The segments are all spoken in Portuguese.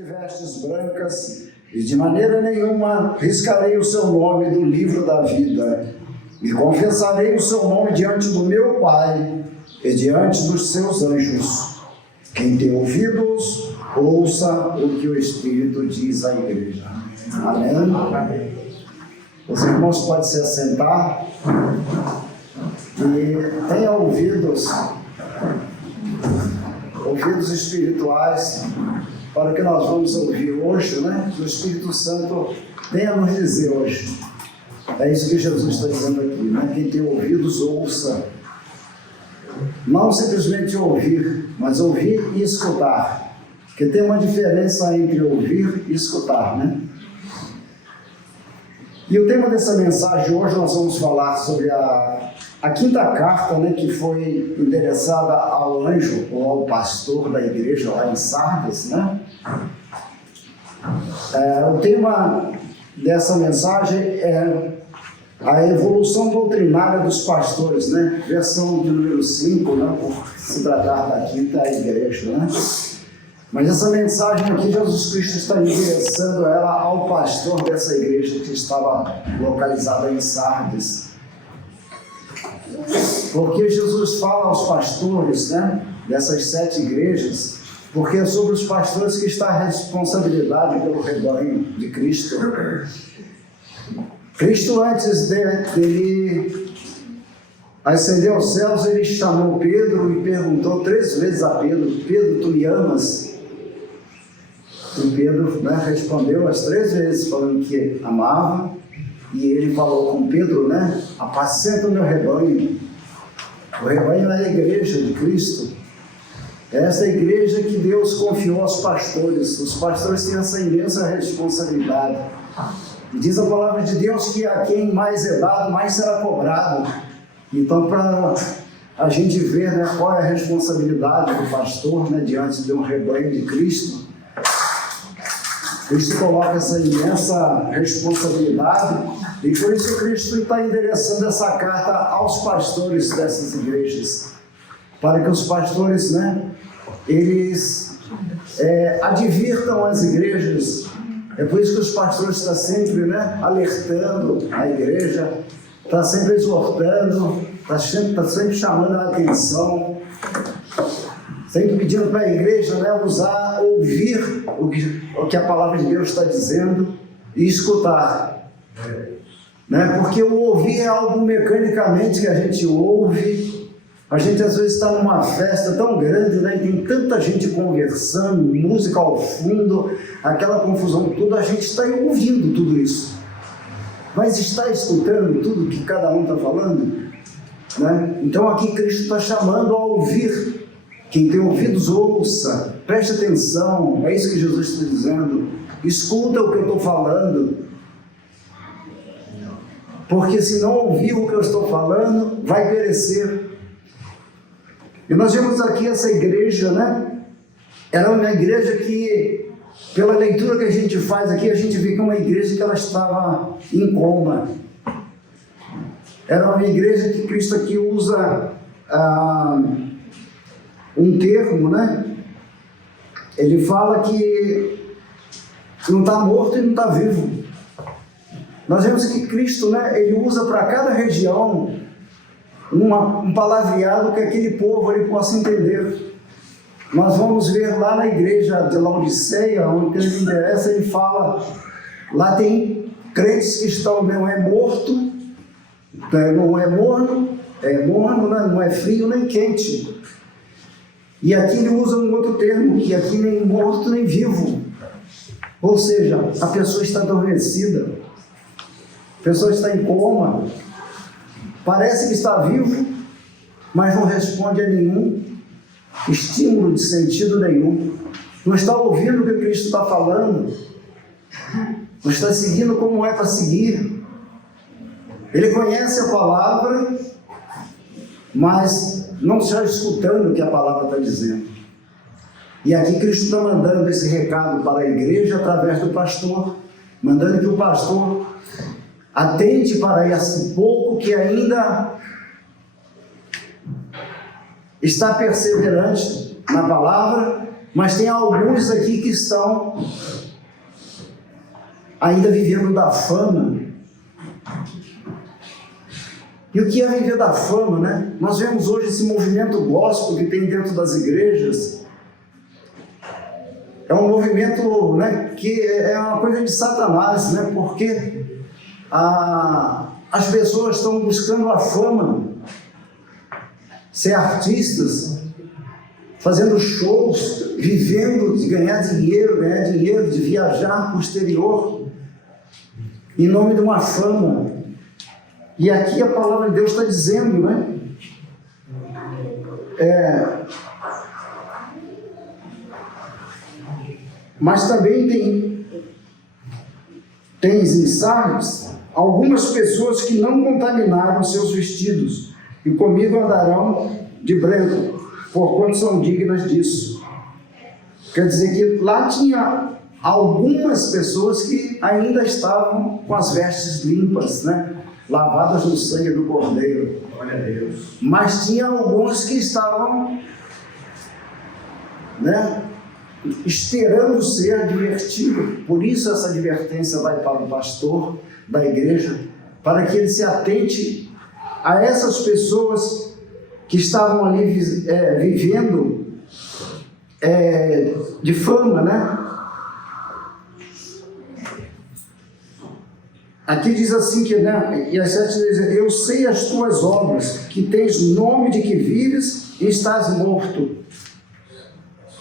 de vestes brancas, e de maneira nenhuma riscarei o seu nome do livro da vida, e confessarei o seu nome diante do meu Pai e diante dos seus anjos. Quem tem ouvidos, ouça o que o Espírito diz à igreja. Amém? Amém. Os irmãos podem se assentar e tenha ouvidos espirituais para o que nós vamos ouvir hoje, né? Que o Espírito Santo tem a nos dizer hoje. É isso que Jesus está dizendo aqui, né? Quem tem ouvidos, ouça. Não simplesmente ouvir, mas ouvir e escutar. Porque tem uma diferença entre ouvir e escutar, né? E o tema dessa mensagem hoje nós vamos falar sobre a quinta carta, né, que foi endereçada ao anjo ou ao pastor da igreja lá em Sardes, né? O tema dessa mensagem é a evolução doutrinária dos pastores, né? Versão de número 5, né? Por se tratar da quinta igreja, né? Mas essa mensagem aqui, Jesus Cristo está endereçando ela ao pastor dessa igreja que estava localizada em Sardes. Porque Jesus fala aos pastores, né, dessas 7 igrejas, porque é sobre os pastores que está a responsabilidade pelo rebanho de Cristo. Cristo, antes dele ascender aos céus, ele chamou Pedro e perguntou 3 vezes a Pedro: Pedro, tu me amas? E Pedro, né, respondeu as 3 vezes, falando que amava. E ele falou com Pedro, né, apacenta o meu rebanho. O rebanho é a igreja de Cristo. É essa igreja que Deus confiou aos pastores. Os pastores têm essa imensa responsabilidade. E diz a palavra de Deus que a quem mais é dado, mais será cobrado. Então, para a gente ver, né, qual é a responsabilidade do pastor, né, diante de um rebanho de Cristo, Cristo coloca essa imensa responsabilidade, e por isso Cristo está endereçando essa carta aos pastores dessas igrejas, para que os pastores, né, eles advirtam as igrejas. É por isso que os pastores estão sempre, né, alertando a igreja, está sempre exortando, está sempre chamando a atenção, sempre pedindo para a igreja, né, ouvir o que a palavra de Deus está dizendo e escutar. Né? Porque o ouvir é algo mecanicamente que a gente ouve. A gente às vezes está numa festa tão grande, né, e tem tanta gente conversando, música ao fundo, aquela confusão toda, a gente está ouvindo tudo isso. Mas está escutando tudo que cada um está falando? Né? Então aqui Cristo está chamando a ouvir. Quem tem ouvidos, ouça, preste atenção, é isso que Jesus está dizendo. Escuta o que eu estou falando. Porque se não ouvir o que eu estou falando, vai perecer. E nós vemos aqui essa igreja, né? Era uma igreja que, pela leitura que a gente faz aqui, a gente vê que é uma igreja que ela estava em coma. Era uma igreja que Cristo aqui usa um termo, né? Ele fala que não está morto e não está vivo. Nós vemos que Cristo, né, ele usa para cada região um palavreado que aquele povo ele possa entender. Nós vamos ver lá na igreja de Laodiceia, onde ele endereça, ele fala, lá tem crentes que estão, não é morto, não é morno, né, não é frio nem quente. E aqui ele usa um outro termo, que aqui nem morto nem vivo. Ou seja, a pessoa está adormecida, a pessoa está em coma, parece que está vivo, mas não responde a nenhum estímulo de sentido nenhum. Não está ouvindo o que Cristo está falando, não está seguindo como é para seguir. Ele conhece a palavra, mas não está escutando o que a palavra está dizendo. E aqui Cristo está mandando esse recado para a igreja através do pastor, mandando que o pastor atente para esse pouco que ainda está perseverante na palavra Mas tem alguns aqui que estão ainda vivendo da fama. E o que é viver da fama, né? Nós vemos hoje esse movimento gospel que tem dentro das igrejas. É um movimento, né, que é uma coisa de Satanás, né? Porque as pessoas estão buscando a fama, ser artistas, fazendo shows, vivendo de ganhar dinheiro, de viajar para o exterior, em nome de uma fama. E aqui a palavra de Deus está dizendo, né? Mas também tens em Sardes algumas pessoas que não contaminaram seus vestidos, e comigo andarão de branco, porquanto são dignas disso. Quer dizer que lá tinha algumas pessoas que ainda estavam com as vestes limpas, né? Lavadas no sangue do Cordeiro. Glória a Deus. Mas tinha alguns que estavam, né, esperando ser advertido. Por isso essa advertência vai para o pastor da igreja, para que ele se atente a essas pessoas que estavam ali vivendo de fama, né? Aqui diz assim que, né, e as 7 diz: eu sei as tuas obras, que tens nome de que vives e estás morto.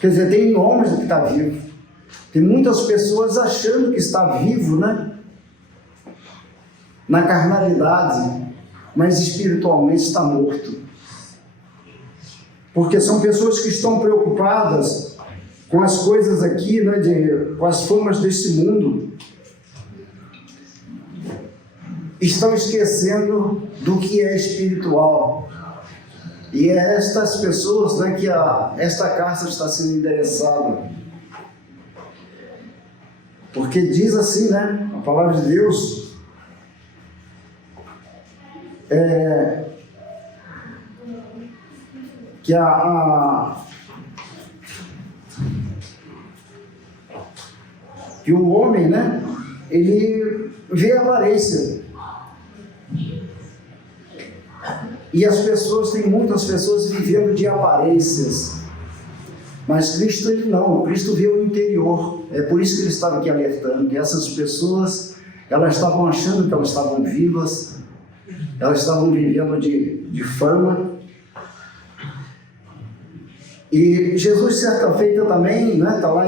Quer dizer, tem nome de que está vivo. Tem muitas pessoas achando que está vivo, né? Na carnalidade, mas espiritualmente está morto. Porque são pessoas que estão preocupadas com as coisas aqui, né, com as famas deste mundo. Estão esquecendo do que é espiritual. E é estas pessoas, né, que esta carta está sendo endereçada. Porque diz assim, né, a palavra de Deus, que que o homem, né, ele vê a aparência. E as pessoas, tem muitas pessoas vivendo de aparências, mas Cristo, ele não, Cristo vê o interior. É por isso que ele estava aqui alertando, que essas pessoas, elas estavam achando que elas estavam vivas, elas estavam vivendo de fama. E Jesus, certa feita também, né, está lá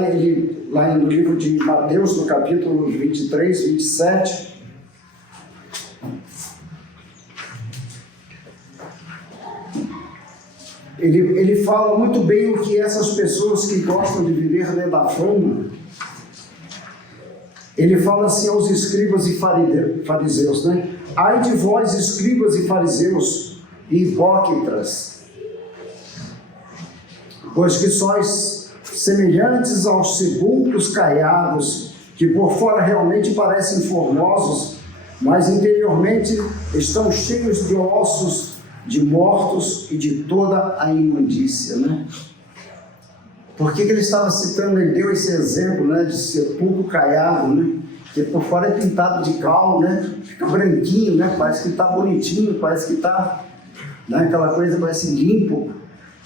no livro de Mateus, no capítulo 23, 27, ele fala muito bem o que essas pessoas que gostam de viver dentro da fama, ele fala assim aos escribas e fariseus, né? Ai de vós, escribas e fariseus, e hipócritas, pois que sois semelhantes aos sepulcros caiados, que por fora realmente parecem formosos, mas interiormente estão cheios de ossos, de mortos e de toda a imundícia, né? Por que ele estava citando? Ele deu esse exemplo, né, de sepulcro caiado, né? Que por fora é pintado de cal, né? Fica branquinho, né? Parece que está bonitinho, parece que está, né, aquela coisa, parece limpo,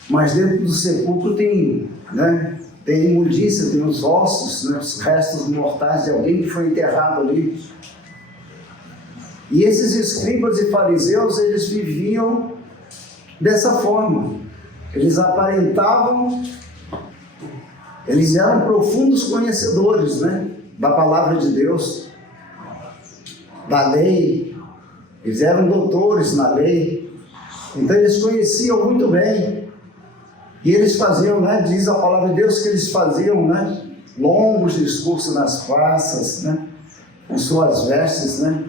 mas dentro do sepulcro tem, né, tem imundícia, tem os ossos, né, os restos mortais de alguém que foi enterrado ali. E esses escribas e fariseus, eles viviam dessa forma. Eles aparentavam, eles eram profundos conhecedores, né, da palavra de Deus, da lei. Eles eram doutores na lei. Então eles conheciam muito bem. E eles faziam, né, diz a palavra de Deus que eles faziam, né, longos discursos nas praças, né, com suas vestes, né,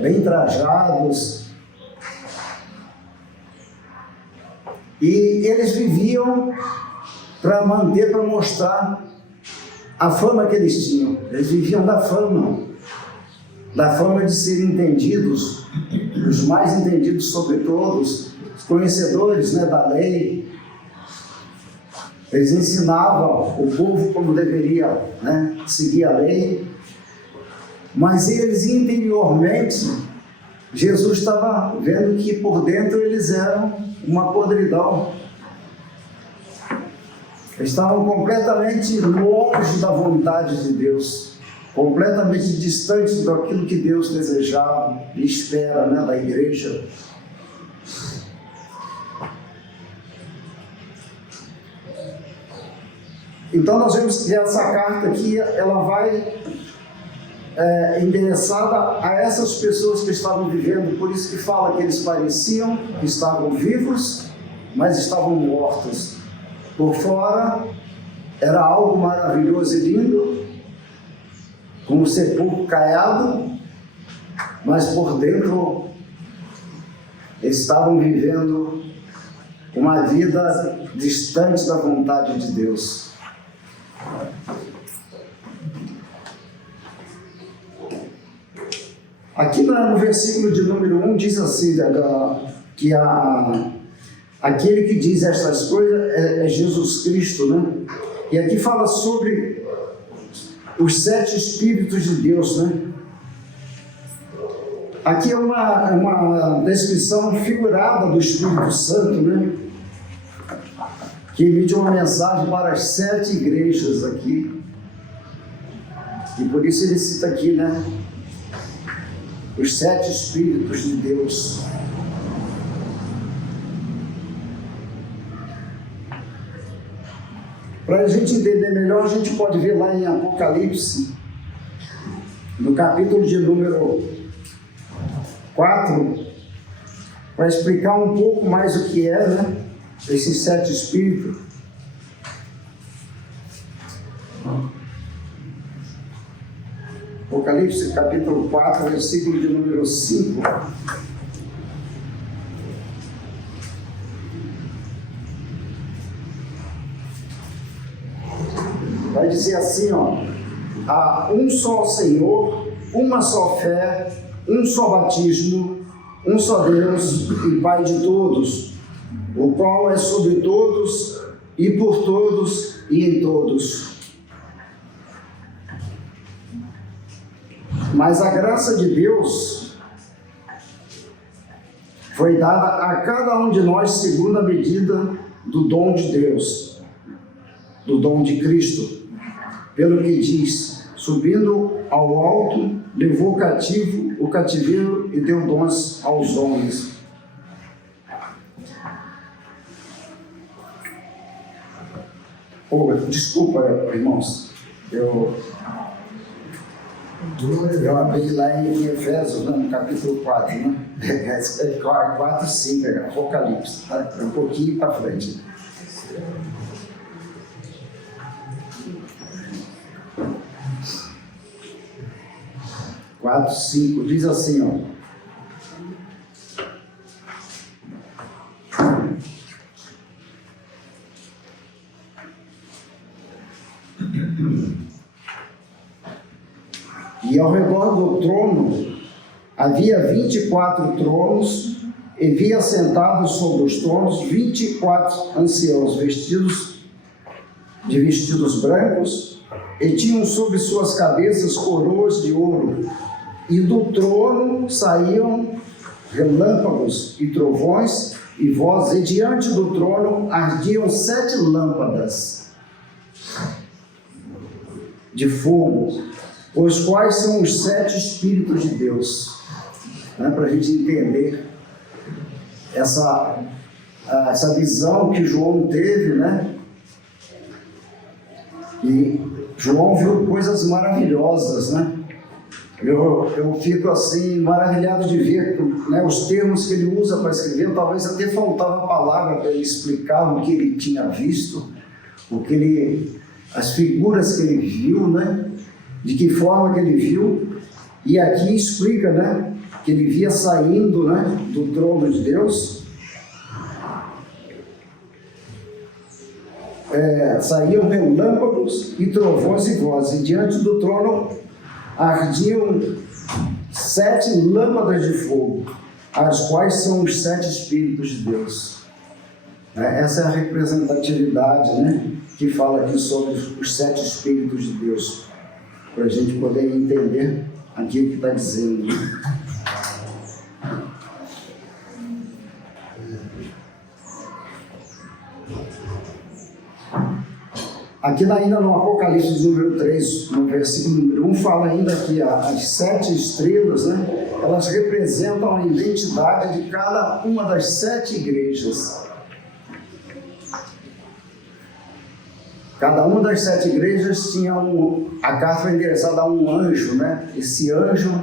bem trajados, e eles viviam para manter, para mostrar a fama que eles tinham. Eles viviam da fama de serem entendidos, os mais entendidos sobre todos, os conhecedores, né, da lei. Eles ensinavam o povo como deveria, né, seguir a lei, mas eles interiormente, Jesus estava vendo que por dentro eles eram uma podridão. Eles estavam completamente longe da vontade de Deus, completamente distantes daquilo que Deus desejava e espera, né, da igreja. Então nós vemos que essa carta aqui, ela vai endereçada a essas pessoas que estavam vivendo, por isso que fala que eles pareciam que estavam vivos, mas estavam mortos. Por fora era algo maravilhoso e lindo, como um sepulcro caiado, mas por dentro estavam vivendo uma vida distante da vontade de Deus. Aqui no versículo de número 1 diz assim, que aquele que diz estas coisas é Jesus Cristo, né? E aqui fala sobre os 7 Espíritos de Deus, né? Aqui é uma descrição figurada do Espírito Santo, né? Que emite uma mensagem para as 7 igrejas aqui. E por isso ele cita aqui, né? Os 7 Espíritos de Deus. Para a gente entender melhor, a gente pode ver lá em Apocalipse, no capítulo de número 4, para explicar um pouco mais o que é, né, esses 7 Espíritos. Apocalipse capítulo 4, versículo de número 5. Vai dizer assim, ó: há um só Senhor, uma só fé, um só batismo, um só Deus e Pai de todos, o qual é sobre todos e por todos e em todos. Mas a graça de Deus foi dada a cada um de nós segundo a medida do dom de Deus, do dom de Cristo, pelo que diz: subindo ao alto, levou cativo o cativeiro e deu dons aos homens. Desculpa, irmãos, eu abri lá em Efésios, no capítulo 4, né? 4, 5, Apocalipse, tá? Um pouquinho para frente. Quatro, 5, diz assim, ó: e ao redor do trono havia 24 tronos, e via sentados sobre os tronos 24 anciãos, vestidos de vestidos brancos, e tinham sobre suas cabeças coroas de ouro, e do trono saíam relâmpagos e trovões e vozes, e diante do trono ardiam 7 lâmpadas de fogo, os quais são os 7 Espíritos de Deus. Né? Para a gente entender essa visão que João teve, né? E João viu coisas maravilhosas, né? Eu fico assim maravilhado de ver, né, os termos que ele usa para escrever. Talvez até faltava palavra para ele explicar o que ele tinha visto, as figuras que ele viu, né? De que forma que ele viu. E aqui explica, né, que ele via saindo, né, do trono de Deus, saíam relâmpagos e trovões e vozes, e diante do trono ardiam 7 lâmpadas de fogo, as quais são os 7 Espíritos de Deus. Essa é a representatividade, né, que fala aqui sobre os 7 Espíritos de Deus, para a gente poder entender aqui o que está dizendo. Aqui ainda no Apocalipse número 3, no versículo número 1, fala ainda que as 7 estrelas, né, elas representam a identidade de cada uma das 7 igrejas. Cada uma das 7 igrejas tinha a carta endereçada a um anjo, né? Esse anjo,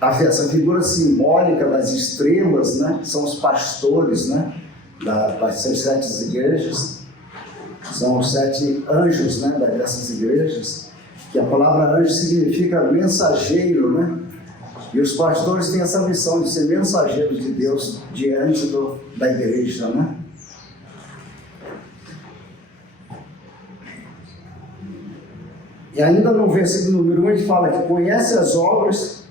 essa figura simbólica das estrelas, né, são os pastores, né, das 7 igrejas. São os 7 anjos, né, dessas igrejas, que a palavra anjo significa mensageiro, né? E os pastores têm essa missão de ser mensageiros de Deus diante da igreja, né? E ainda no versículo número 1 ele fala que conhece as obras,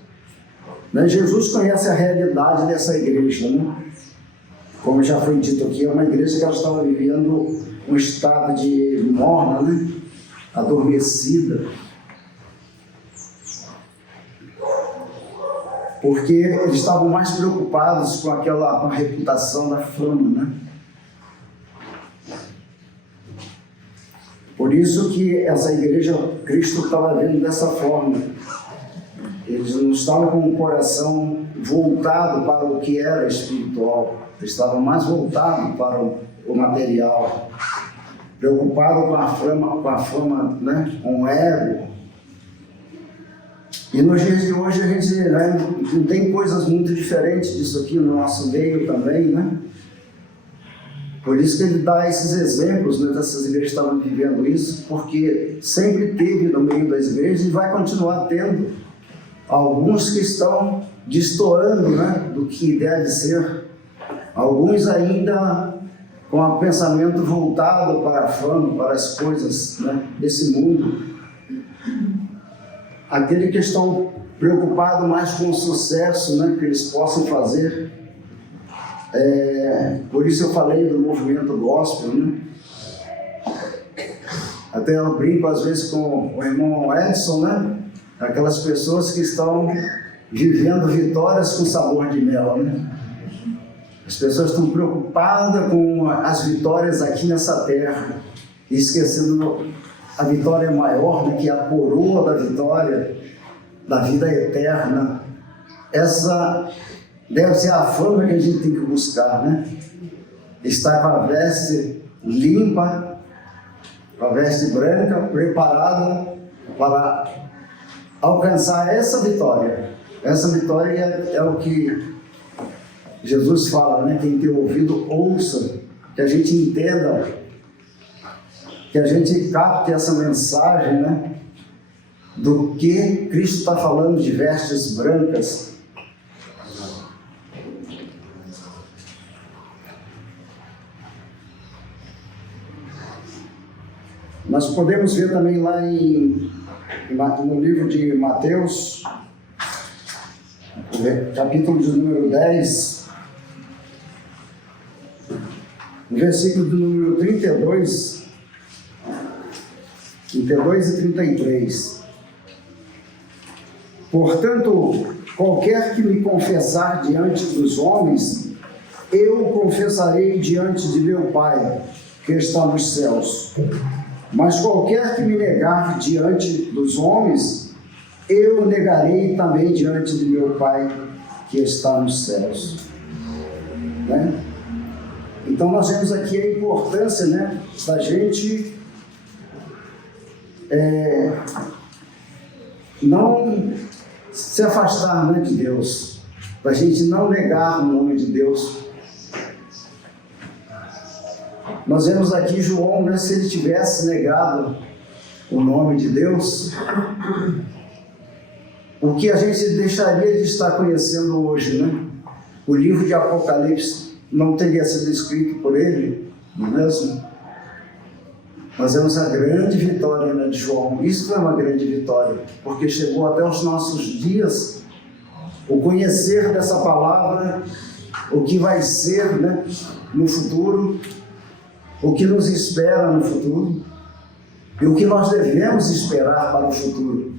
né? Jesus conhece a realidade dessa igreja, né? Como já foi dito aqui, é uma igreja que ela estava vivendo um estado de morna, né? Adormecida. Porque eles estavam mais preocupados com a reputação da fama, né? Por isso que essa igreja, Cristo estava vendo dessa forma. Eles não estavam com o coração voltado para o que era espiritual. Eles estavam mais voltados para o material, preocupado com a fama, né? Com o ego. E nos dias de hoje a gente, né, não tem coisas muito diferentes disso aqui no nosso meio também, né? Por isso que ele dá esses exemplos, né, dessas igrejas que estavam vivendo isso, porque sempre teve no meio das igrejas e vai continuar tendo alguns que estão destoando, né, do que deve ser. Alguns ainda com o pensamento voltado para a fama, para as coisas, né, desse mundo. Aqueles que estão preocupados mais com o sucesso, né, que eles possam fazer. Por isso eu falei do movimento gospel, né? Até eu brinco às vezes com o irmão Edson, né? Aquelas pessoas que estão vivendo vitórias com sabor de mel, né? As pessoas estão preocupadas com as vitórias aqui nessa terra, esquecendo a vitória maior, né, que é a coroa da vitória, da vida eterna. Essa deve ser a fama que a gente tem que buscar, né? Estar com a veste limpa, com a veste branca, preparada para alcançar essa vitória. Essa vitória é o que Jesus fala, né? Quem tem ouvido, ouça, que a gente entenda, que a gente capte essa mensagem, né? Do que Cristo está falando de vestes brancas. Nós podemos ver também lá no livro de Mateus, capítulo de número 10, no versículo do número 32 e 33. Portanto, qualquer que me confessar diante dos homens, eu o confessarei diante de meu Pai, que está nos céus. Mas qualquer que me negar diante dos homens, eu o negarei também diante de meu Pai, que está nos céus. Né? Então nós vemos aqui a importância, né, da gente não se afastar, né, de Deus, da gente não negar o nome de Deus. Nós vemos aqui João, né, se ele tivesse negado o nome de Deus, o que a gente deixaria de estar conhecendo hoje, né? O livro de Apocalipse não teria sido escrito por ele, não é mesmo? Nós vemos a grande vitória, né, de João. Isso é uma grande vitória, porque chegou até os nossos dias o conhecer dessa palavra o que vai ser, né, no futuro, o que nos espera no futuro e o que nós devemos esperar para o futuro.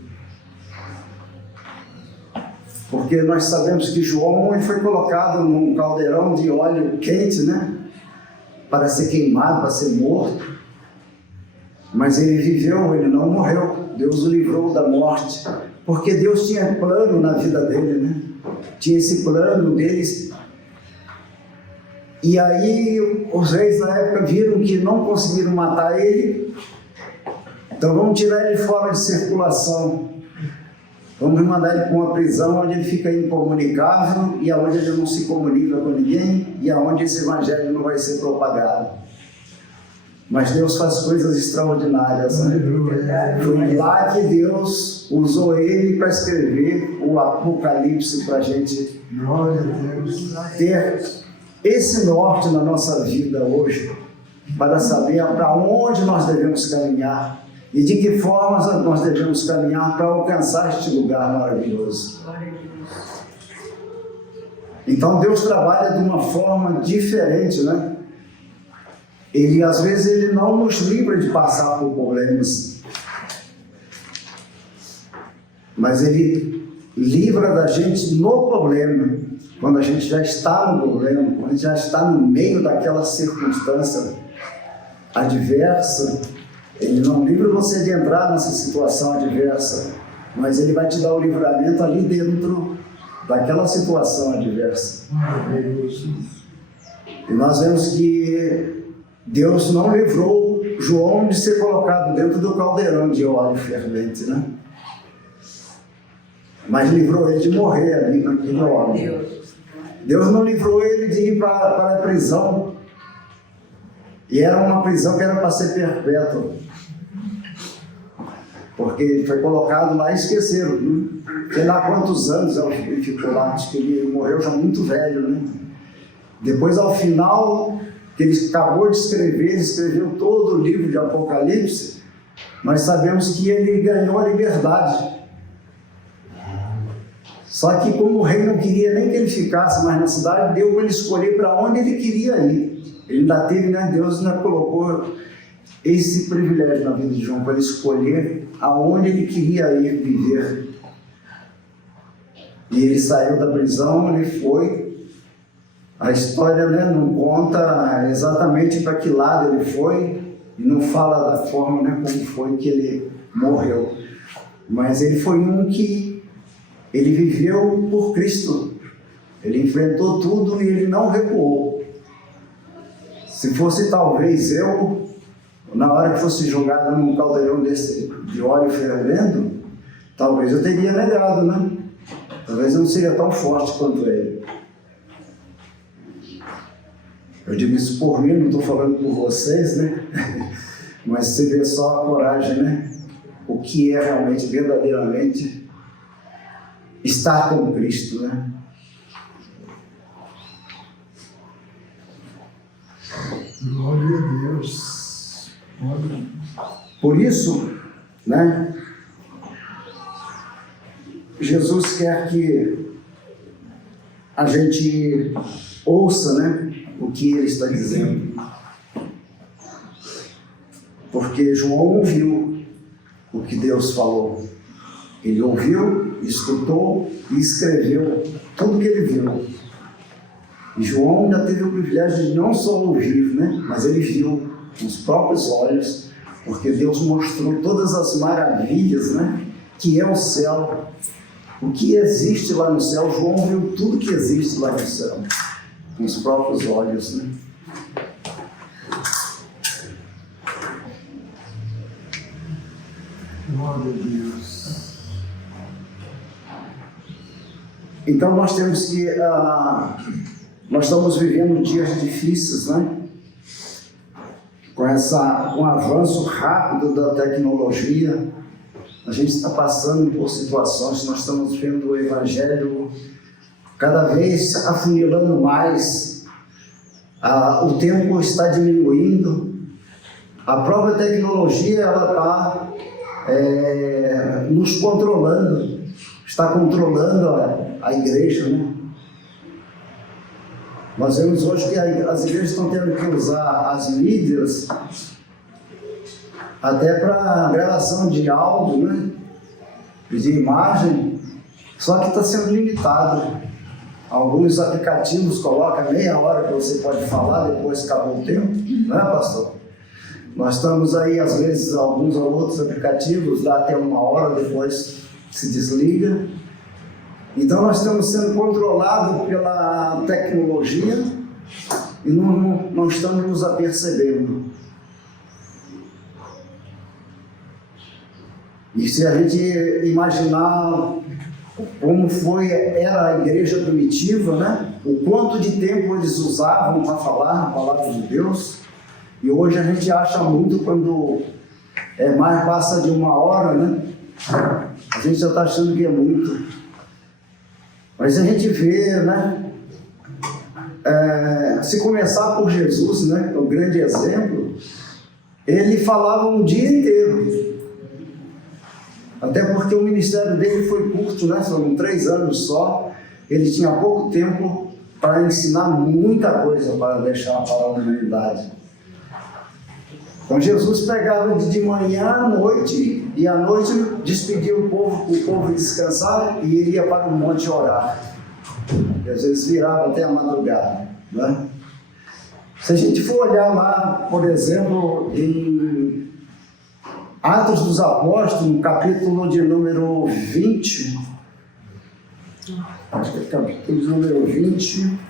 Porque nós sabemos que João ele foi colocado num caldeirão de óleo quente, né, para ser queimado, para ser morto. Mas ele viveu, ele não morreu. Deus o livrou da morte. Porque Deus tinha plano na vida dele, né? Tinha esse plano deles. E aí os reis da época viram que não conseguiram matar ele. Então vamos tirar ele fora de circulação. Vamos mandar ele para uma prisão onde ele fica incomunicável e onde ele não se comunica com ninguém e onde esse evangelho não vai ser propagado. Mas Deus faz coisas extraordinárias, né? Foi lá que Deus usou ele para escrever o Apocalipse para a gente ter esse norte na nossa vida hoje, para saber para onde nós devemos caminhar e de que forma nós devemos caminhar para alcançar este lugar maravilhoso. Então Deus trabalha de uma forma diferente, né? Ele, às vezes, ele não nos livra de passar por problemas, mas ele livra da gente no problema, quando a gente já está no problema, quando a gente já está no meio daquela circunstância adversa. Ele não livra você de entrar nessa situação adversa, mas ele vai te dar o livramento ali dentro daquela situação adversa. E nós vemos que Deus não livrou João de ser colocado dentro do caldeirão de óleo fervente, né? Mas livrou ele de morrer ali naquele óleo. Deus não livrou ele de ir para a prisão. E era uma prisão que era para ser perpétua. Porque ele foi colocado lá e esqueceram, né? Sei lá quantos anos ele ficou lá. Acho que ele morreu já muito velho, né? Depois, ao final, que ele acabou de escrever, ele escreveu todo o livro de Apocalipse, mas sabemos que ele ganhou a liberdade. Só que como o rei não queria nem que ele ficasse mais na cidade, deu para ele escolher para onde ele queria ir. Ele ainda teve, né? Deus ainda colocou esse privilégio na vida de João, para ele escolher aonde ele queria ir viver. E ele saiu da prisão, ele foi. A história, né, não conta exatamente para que lado ele foi e não fala da forma, né, como foi que ele morreu. Mas ele foi um que ele viveu por Cristo. Ele enfrentou tudo e ele não recuou. Se fosse talvez eu, na hora que fosse jogado num caldeirão desse de óleo fervendo, talvez eu teria negado, né? Talvez eu não seria tão forte quanto ele. Eu digo isso por mim, não estou falando por vocês, né? Mas você vê só a coragem, né? O que é realmente, verdadeiramente, estar com Cristo, né? Glória a Deus. Por isso, né? Jesus quer que a gente ouça, né, o que ele está dizendo. Porque João ouviu o que Deus falou. Ele ouviu, escutou e escreveu tudo que ele viu. E João ainda teve o privilégio de não só ouvir, né, mas ele viu com os próprios olhos, porque Deus mostrou todas as maravilhas, né, que é o céu. O que existe lá no céu, João viu tudo que existe lá no céu, com os próprios olhos, né? Glória a Deus. Então nós temos que, nós estamos vivendo dias difíceis, né? Com o avanço rápido da tecnologia, a gente está passando por situações, nós estamos vendo o Evangelho cada vez afunilando mais, o tempo está diminuindo, a própria tecnologia ela está nos controlando, está controlando a igreja, né? Nós vemos hoje que as igrejas estão tendo que usar as mídias até para gravação de áudio, né? De imagem, só que está sendo limitado. Alguns aplicativos colocam meia hora que você pode falar, depois acabou o tempo, não é, pastor? Nós estamos aí, às vezes, alguns ou outros aplicativos, dá até 1 hora, depois se desliga. Então nós estamos sendo controlados pela tecnologia e não estamos nos apercebendo. E se a gente imaginar como era a igreja primitiva, né? O quanto de tempo eles usavam para falar a palavra de Deus, e hoje a gente acha muito quando mais passa de 1 hora, né? A gente já está achando que é muito. Mas a gente vê, né? Se começar por Jesus, né? O grande exemplo, ele falava um dia inteiro. Até porque o ministério dele foi curto, né? Foram 3 anos só. Ele tinha pouco tempo para ensinar muita coisa para deixar para a humanidade. Então Jesus pegava de manhã à noite, e à noite despedia o povo descansar e iria para o monte orar. E às vezes virava até a madrugada, né? Se a gente for olhar lá, por exemplo, em Atos dos Apóstolos, no capítulo de número 20, acho que é capítulo de número 20,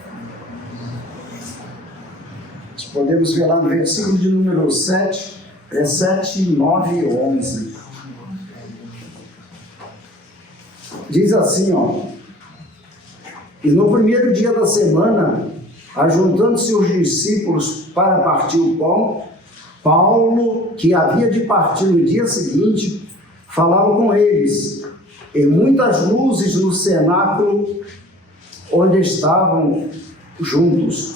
nós podemos ver lá no versículo de número 7, 7, 9 e 11. Diz assim, ó: e no primeiro dia da semana, ajuntando-se os discípulos para partir o pão, Paulo, que havia de partir no dia seguinte, falava com eles, e muitas luzes no cenáculo onde estavam juntos.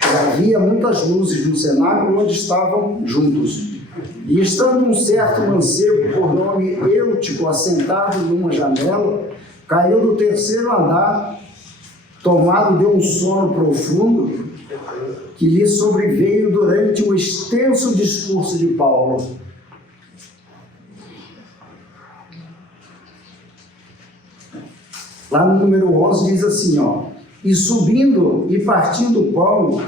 E havia muitas luzes no cenáculo onde estavam juntos. E estando um certo mancebo, por nome Eutico, assentado numa janela, caiu do 3º andar, tomado de um sono profundo, que lhe sobreveio durante o extenso discurso de Paulo. Lá no número 11 diz assim, ó: e subindo e partindo o pão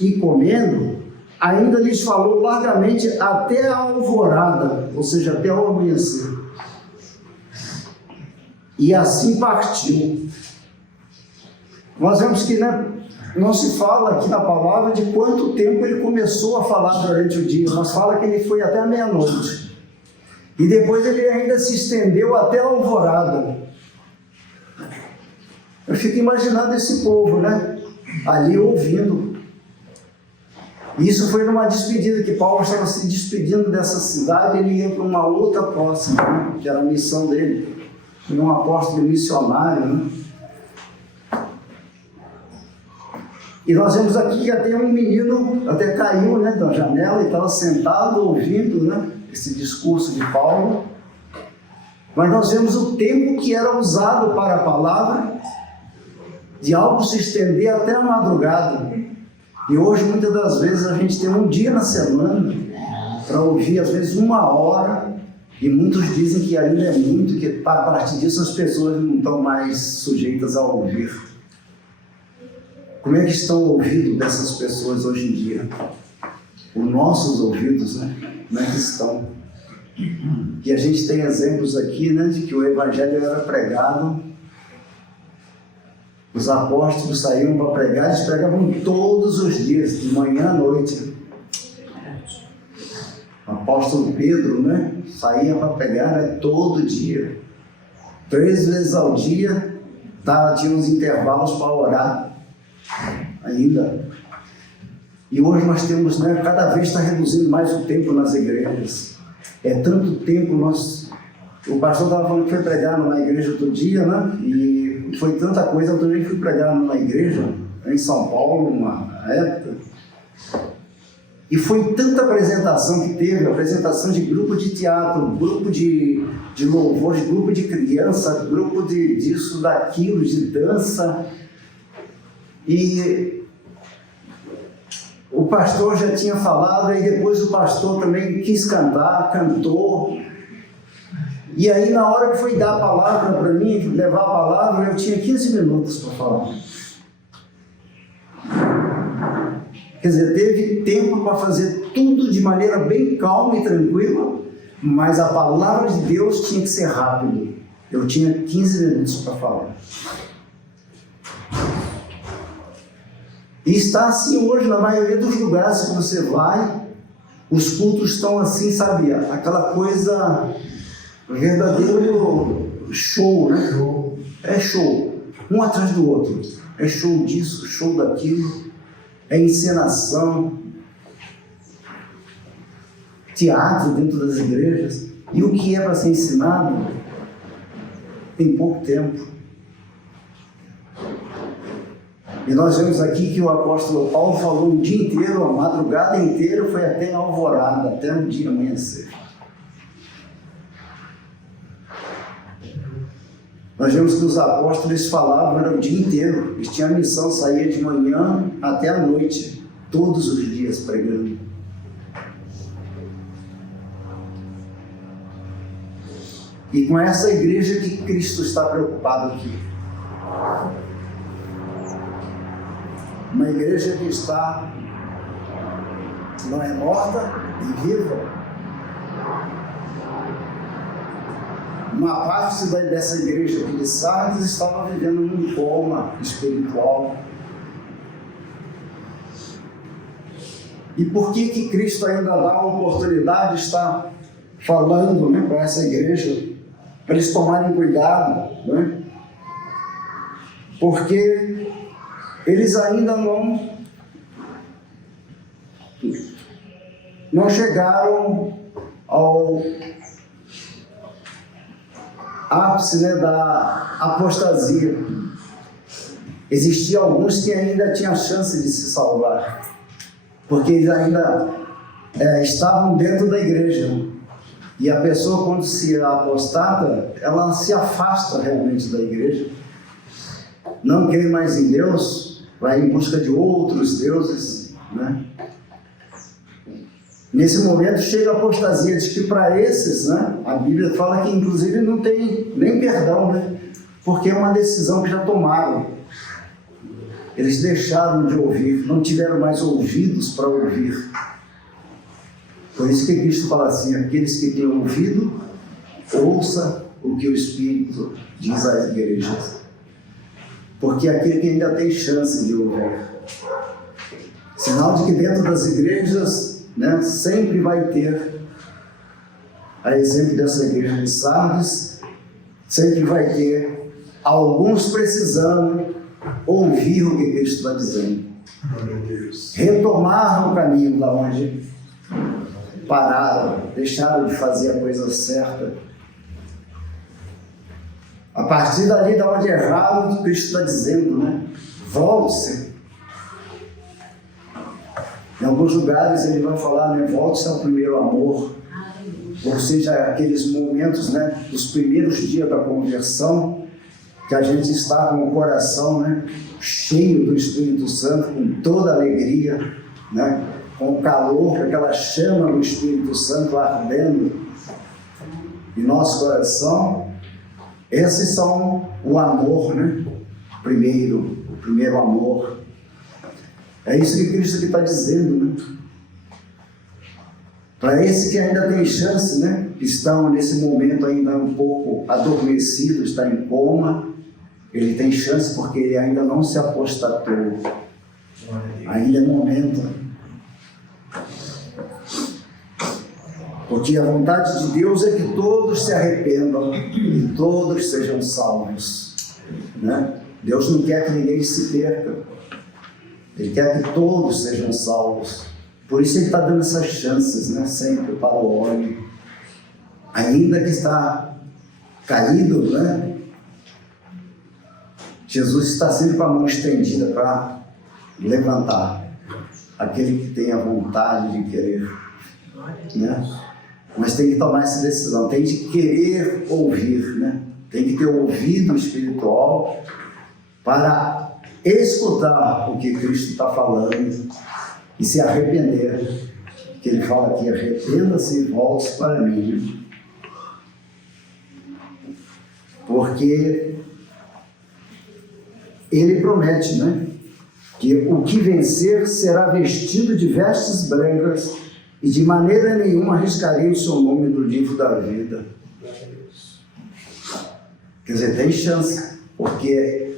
e comendo, ainda lhes falou largamente até a alvorada, ou seja, até o amanhecer. E assim partiu. Nós vemos que, né, não se fala aqui na palavra de quanto tempo ele começou a falar durante o dia, mas fala que ele foi até a meia-noite. E depois ele ainda se estendeu até a alvorada. Eu fico imaginando esse povo, né? Ali ouvindo. Isso foi numa despedida, que Paulo estava se despedindo dessa cidade, ele ia para uma outra próxima, né? Que era a missão dele. Ele era um apóstolo missionário, né? E nós vemos aqui que até um menino até caiu, né, da janela e estava sentado ouvindo, né, esse discurso de Paulo. Mas nós vemos o tempo que era usado para a palavra, de algo se estender até a madrugada. E hoje, muitas das vezes, a gente tem um dia na semana para ouvir, às vezes, 1 hora, e muitos dizem que ainda é muito, que a partir disso as pessoas não estão mais sujeitas a ouvir. Como é que estão o ouvido dessas pessoas hoje em dia? Os nossos ouvidos, né? Como é que estão? E a gente tem exemplos aqui, né, de que o evangelho era pregado, os apóstolos saíam para pregar, eles pregavam todos os dias, de manhã à noite. O apóstolo Pedro, né, saía para pregar, né, todo dia. 3 vezes ao dia, tinha uns intervalos para orar. Ainda. E hoje nós temos, né, cada vez está reduzindo mais o tempo nas igrejas. É tanto tempo, o pastor estava falando que foi pregar numa igreja outro dia, né, e foi tanta coisa. Eu também fui pregar numa igreja em São Paulo, uma época, e foi tanta apresentação que teve, apresentação de grupo de teatro, grupo de louvor, grupo de criança, grupo disso, daquilo, de dança. E o pastor já tinha falado, e depois o pastor também quis cantar, cantou. E aí, na hora que foi dar a palavra para mim, levar a palavra, eu tinha 15 minutos para falar. Quer dizer, teve tempo para fazer tudo de maneira bem calma e tranquila, mas a palavra de Deus tinha que ser rápido. Eu tinha 15 minutos para falar. E está assim hoje na maioria dos lugares que você vai, os cultos estão assim, sabe, aquela coisa, verdadeiro show, né? É show, um atrás do outro. É show disso, show daquilo, é encenação, teatro dentro das igrejas. E o que é para ser ensinado tem pouco tempo. E nós vemos aqui que o apóstolo Paulo falou o dia inteiro, a madrugada inteira, foi até a alvorada, até o dia amanhecer. Nós vemos que os apóstolos falavam, era o dia inteiro, eles tinham a missão, saía de manhã até a noite, todos os dias pregando. E com essa igreja que Cristo está preocupado aqui. Uma igreja que está, não é morta e viva. Uma parte dessa igreja aqui de Sardes estava vivendo num coma espiritual. E por que Cristo ainda dá a oportunidade de estar falando, né, para essa igreja, para eles tomarem cuidado, né? Porque eles ainda não chegaram ao ápice, né, da apostasia. Existiam alguns que ainda tinham chance de se salvar, porque eles ainda estavam dentro da igreja. E a pessoa, quando se apostata, ela se afasta realmente da igreja, não crê mais em Deus, vai em busca de outros deuses, né? Nesse momento chega a apostasia, diz que para esses, né, a Bíblia fala que inclusive não tem nem perdão, né? Porque é uma decisão que já tomaram. Eles deixaram de ouvir, não tiveram mais ouvidos para ouvir. Por isso que Cristo fala assim: aqueles que têm ouvido, ouça o que o Espírito diz às igrejas. Porque aquele que ainda tem chance de ouvir. Sinal de que dentro das igrejas, né, sempre vai ter, a exemplo dessa igreja de Sardes, sempre vai ter alguns precisando ouvir o que Cristo está dizendo. Retomar o caminho da onde pararam, deixaram de fazer a coisa certa. A partir dali, da onde erraram, o Cristo está dizendo, né? Volte-se. Em alguns lugares ele vai falar, né? Volte-se ao primeiro amor. Ou seja, aqueles momentos, né, dos primeiros dias da conversão, que a gente está com o coração, né, cheio do Espírito Santo, com toda a alegria, né, com o calor, aquela chama do Espírito Santo ardendo em nosso coração. Esses são o amor, né? O primeiro amor. É isso que Cristo está dizendo, né? Para esse que ainda tem chance, né? Que estão nesse momento ainda um pouco adormecidos, está em coma, ele tem chance porque ele ainda não se apostatou. Ainda é momento. Porque a vontade de Deus é que todos se arrependam e todos sejam salvos, né? Deus não quer que ninguém se perca. Ele quer que todos sejam salvos. Por isso ele está dando essas chances, né, sempre para o homem. Ainda que está caído, né? Jesus está sempre com a mão estendida para levantar aquele que tem a vontade de querer, né? Mas tem que tomar essa decisão, tem que querer ouvir, né? Tem que ter ouvido espiritual para escutar o que Cristo está falando e se arrepender. Que ele fala aqui, arrependa-se e volte para mim. Porque ele promete, né? Que o que vencer será vestido de vestes brancas e de maneira nenhuma arriscarei o seu nome do livro da vida. Quer dizer, tem chance, porque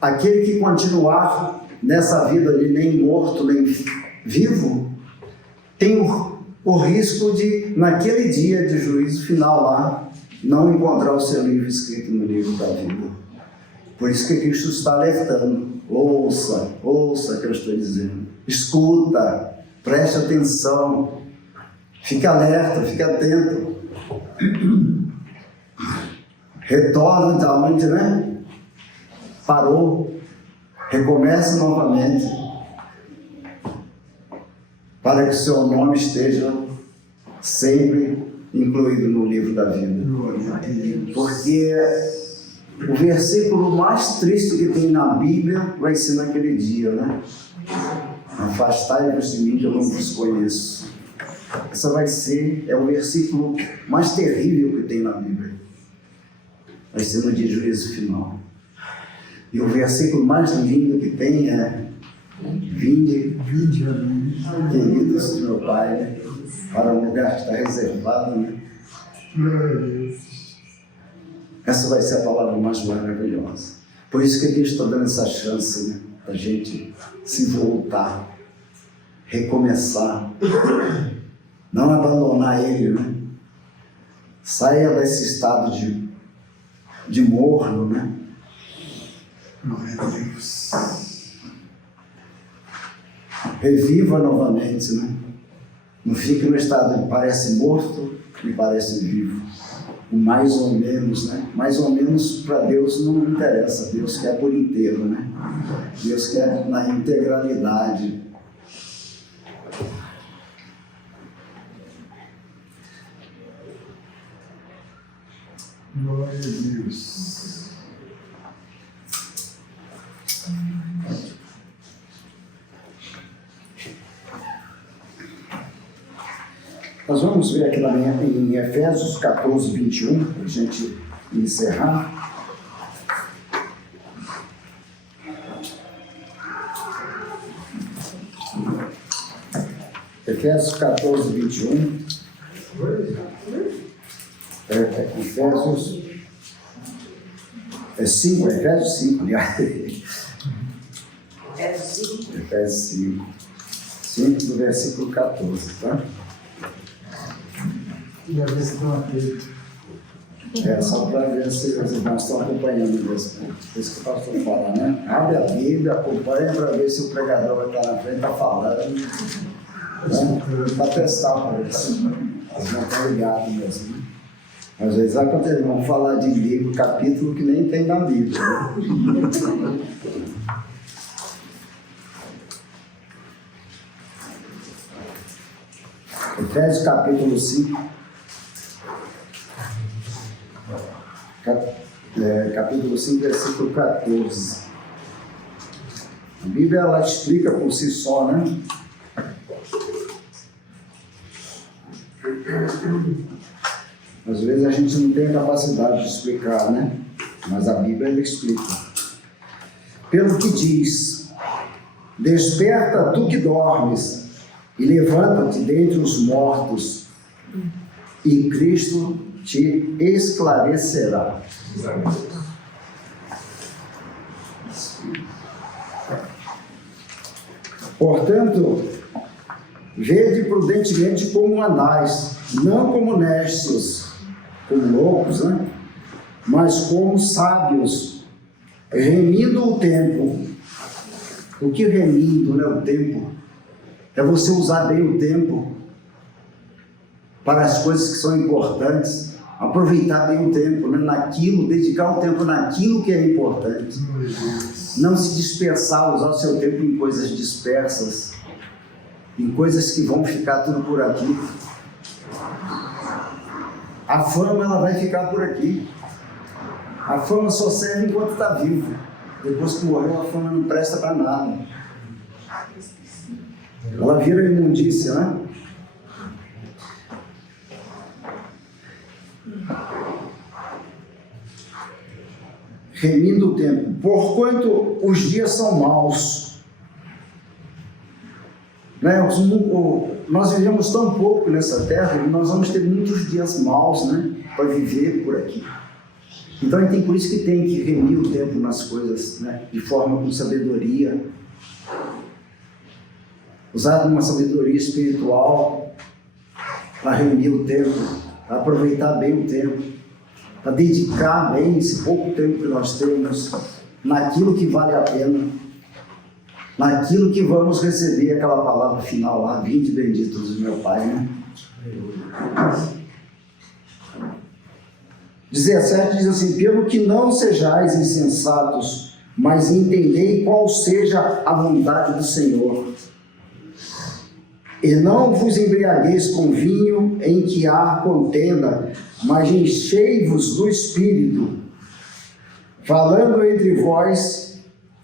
aquele que continuar nessa vida ali, nem morto, nem vivo, tem o risco de, naquele dia de juízo final lá, não encontrar o seu livro escrito no livro da vida. Por isso que Cristo está alertando. Ouça o que eu estou dizendo. Escuta, preste atenção, fique alerta, fique atento. Retorna da onde, né? Parou, recomeça novamente, para que o seu nome esteja sempre incluído no livro da vida. Porque o versículo mais triste que tem na Bíblia vai ser naquele dia, né? Afastai-vos de mim que eu não vos conheço. Essa vai ser, é o versículo mais terrível que tem na Bíblia. Vai ser no dia de juízo final. E o versículo mais lindo que tem é: vinde a mim, queridos do meu Pai, né? Para um lugar que está reservado, né? Essa vai ser a palavra mais maravilhosa. Por isso que Deus está dando essa chance, né? A gente se voltar, recomeçar, não abandonar Ele, né? Saia desse estado de morno, né? Glória a Deus. Reviva novamente, né? Não fique no estado de parece morto e parece vivo. O mais ou menos, né? Mais ou menos para Deus não interessa. Deus quer por inteiro, né? Deus quer na integralidade. Glória a Deus. Nós vamos ver aqui em Efésios 14, 21, para a gente encerrar. Efésios 14, 21. Efésios 5, Efésios 5, aliás. Efésios 5. 5 do versículo 14, tá? E a ver se estão atentos. Só para ver se os irmãos estão acompanhando mesmo. Isso que o pastor fala, né? Abre a Bíblia, acompanha para ver se o pregador vai estar na frente, está falando. Né? Para testar para ver se eles não estão ligados mesmo. Né? Às vezes acontece, vão falar de livro, capítulo que nem tem na Bíblia. Né? Efésios capítulo 5. Capítulo 5, versículo 14. A Bíblia, ela explica por si só, né? Às vezes a gente não tem a capacidade de explicar, né? Mas a Bíblia, ela explica. Pelo que diz: desperta tu que dormes, e levanta-te dentre os mortos, e Cristo te esclarecerá. Portanto, vede prudentemente como andais, não como necios, como loucos, né? Mas como sábios, remindo o tempo. O que remindo, né? O tempo é você usar bem o tempo para as coisas que são importantes, aproveitar bem o tempo, né? Naquilo, dedicar o tempo naquilo que é importante, não se dispersar, usar o seu tempo em coisas dispersas, em coisas que vão ficar tudo por aqui. A fama, ela vai ficar por aqui. A fama só serve enquanto está vivo. Depois que morreu, a fama não presta para nada. Ela vira imundícia, né? Remindo o tempo. Porquanto os dias são maus. Né? Nós vivemos tão pouco nessa terra que nós vamos ter muitos dias maus, né? Para viver por aqui. Então, por isso que tem que remir o tempo nas coisas, né? De forma com sabedoria. Usar uma sabedoria espiritual para remir o tempo, para aproveitar bem o tempo, para dedicar bem esse pouco tempo que nós temos naquilo que vale a pena, naquilo que vamos receber aquela palavra final lá, vinde benditos do meu Pai, né? 17 diz assim: pelo que não sejais insensatos, mas entendei qual seja a vontade do Senhor. E não vos embriagueis com vinho em que há contenda, mas enchei-vos do Espírito, falando entre vós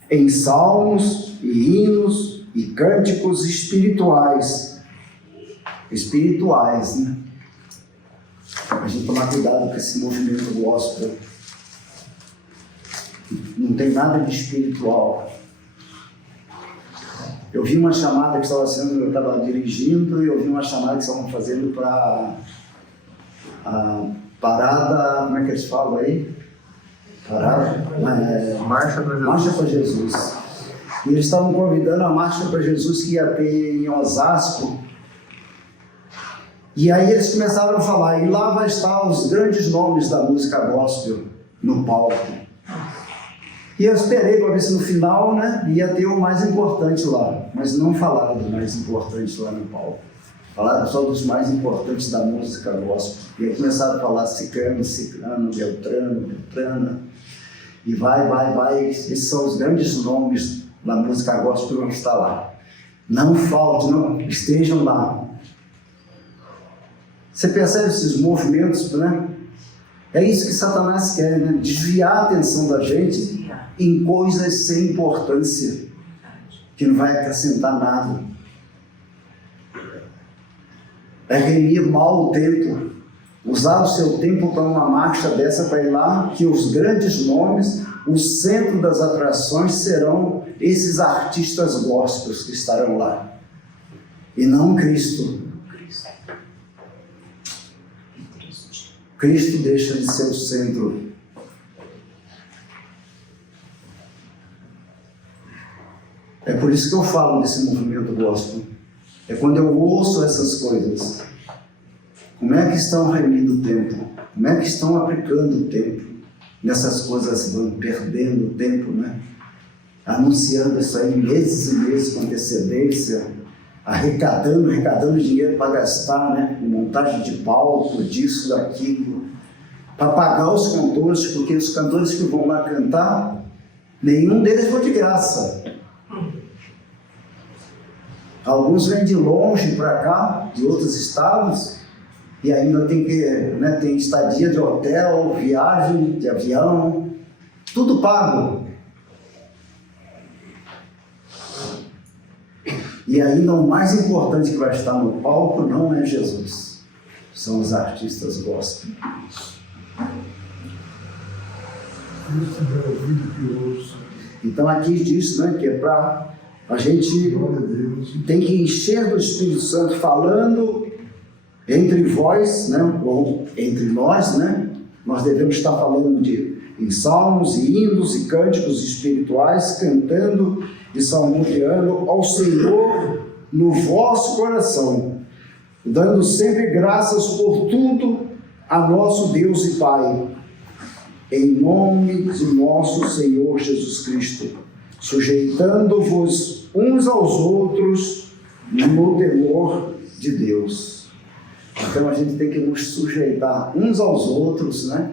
em salmos e hinos e cânticos espirituais. Espirituais, né? A gente tomar cuidado com esse movimento gospel. Não tem nada de espiritual. Eu vi uma chamada que estava sendo, eu estava dirigindo e eu vi uma chamada que estavam fazendo para a parada, como é que eles falam aí? Parada? Marcha para Jesus. Marcha para Jesus. E eles estavam convidando a Marcha para Jesus que ia ter em Osasco. E aí eles começaram a falar, e lá vai estar os grandes nomes da música gospel no palco. E eu esperei para ver se no final, né, ia ter o mais importante lá, mas não falaram do mais importante lá no palco. Falaram só dos mais importantes da música gospel. E aí começaram a falar Cicrano, Beltrano, Beltrana. E vai. Esses são os grandes nomes da música gospel que está lá. Não falte, não, estejam lá. Você percebe esses movimentos, né? É isso que Satanás quer, né? Desviar a atenção da gente em coisas sem importância, que não vai acrescentar nada. É remir mal o tempo, usar o seu tempo para uma marcha dessa para ir lá, que os grandes nomes, o centro das atrações serão esses artistas gospels que estarão lá, e não Cristo. Cristo deixa de ser o centro. É por isso que eu falo desse movimento gospel. É quando eu ouço essas coisas. Como é que estão remindo o tempo? Como é que estão aplicando o tempo? Nessas coisas vão perdendo o tempo, né? Anunciando isso aí meses e meses com antecedência, arrecadando dinheiro para gastar, né? Com montagem de palco, disso, daquilo, para pagar os cantores, porque os cantores que vão lá cantar, nenhum deles foi de graça. Alguns vêm de longe para cá, de outros estados, e ainda tem que, né, tem estadia de hotel, viagem de avião, tudo pago. E ainda o mais importante que vai estar no palco não é Jesus, são os artistas gospel. Então aqui diz, né, que é para a gente tem que encher do Espírito Santo falando entre vós, né, ou entre nós, né? Nós devemos estar falando em salmos e hinos e cânticos espirituais, cantando e salmodiando ao Senhor no vosso coração, dando sempre graças por tudo a nosso Deus e Pai, em nome de nosso Senhor Jesus Cristo, sujeitando-vos uns aos outros no temor de Deus. Então a gente tem que nos sujeitar uns aos outros, né?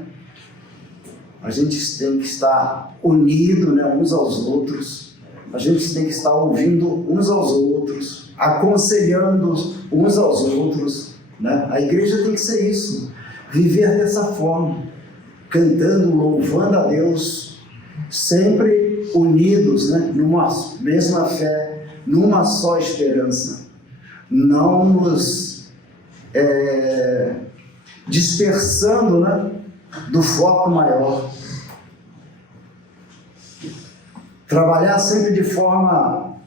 A gente tem que estar unido, né, uns aos outros. A gente tem que estar ouvindo uns aos outros, aconselhando uns aos outros, né? A igreja tem que ser isso, viver dessa forma, cantando, louvando a Deus, sempre unidos, né? Numa mesma fé, numa só esperança. Não nos dispersando, né? Do foco maior. Trabalhar sempre de forma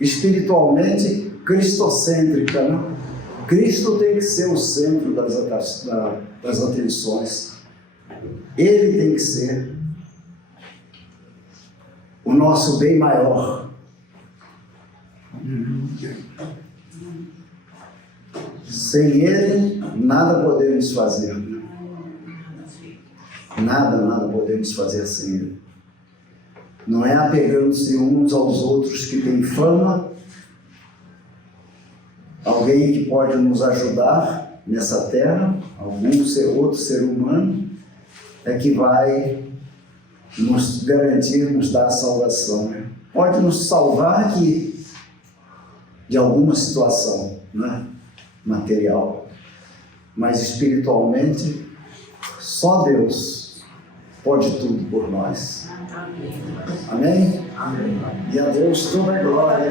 espiritualmente cristocêntrica, né? Cristo tem que ser o centro das atenções. Ele tem que ser o nosso bem maior. Sem Ele, nada podemos fazer. Nada podemos fazer sem Ele. Não é apegando-se uns aos outros que tem fama, alguém que pode nos ajudar nessa terra, outro ser humano, é que vai nos garantir, nos dar a salvação. Né? Pode nos salvar aqui de alguma situação, né? Material, mas espiritualmente só Deus pode tudo por nós. Amém? Amém. E a Deus toda a glória.